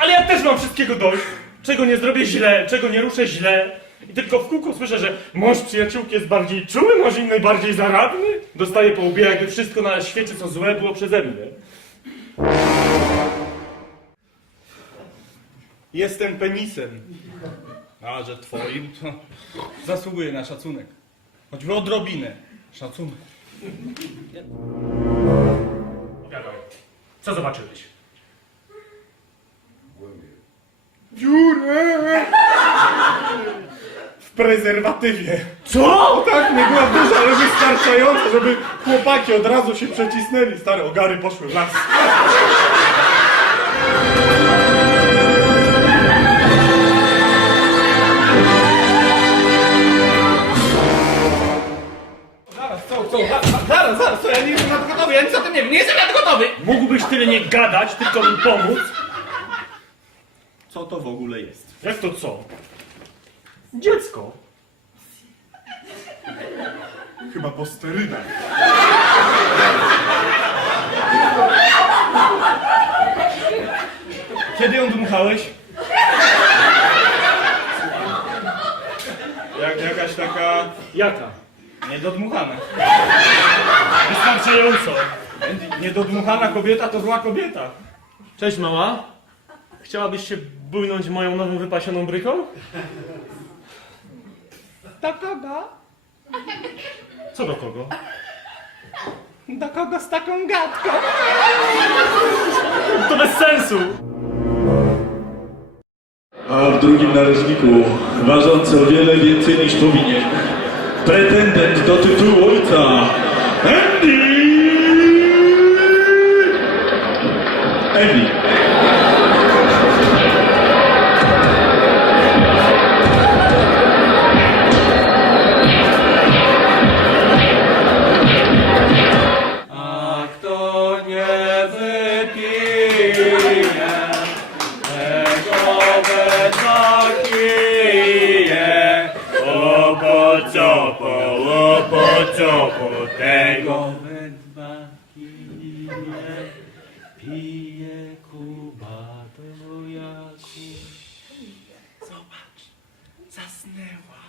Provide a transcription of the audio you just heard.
Ale ja też mam wszystkiego dość. Czego nie zrobię źle, czego nie ruszę źle. I tylko w kółko słyszę, że mąż przyjaciółki jest bardziej czuły, mąż innej bardziej zaradny. Dostaję po łbie, jakby wszystko na świecie, co złe, było przeze mnie. Jestem penisem. A że twoim, to zasługuje na szacunek. Choćby odrobinę szacunku. Opowiadaj. Co zobaczyłeś? Dziurę! W prezerwatywie. Co? Tak, nie była duża, ale wystarczająca, żeby chłopaki od razu się przecisnęli. Stare ogary poszły w las. Ja nie jestem na to gotowy, ja nic o tym nie wiem, nie jestem na to gotowy! Mógłbyś tyle nie gadać, tylko mi pomóc? Co to w ogóle jest? Jak to co? Dziecko. Chyba po sterydach. Kiedy ją dmuchałeś? Jak, jakaś taka Jaka? Niedodmuchana. Wystarczająco. Niedodmuchana kobieta to zła kobieta. Cześć mała. Chciałabyś się bujnąć moją nową wypasioną bryką? Do kogo? Co do kogo? Do kogo z taką gadką? To bez sensu! A w drugim narożniku, ważący o wiele więcej niż powinien, pretendent do tytułu ojca, Andy! Andy. po co po, po co po tego we dwa pije, pije Kuba do jaku. Zobacz, zasnęła.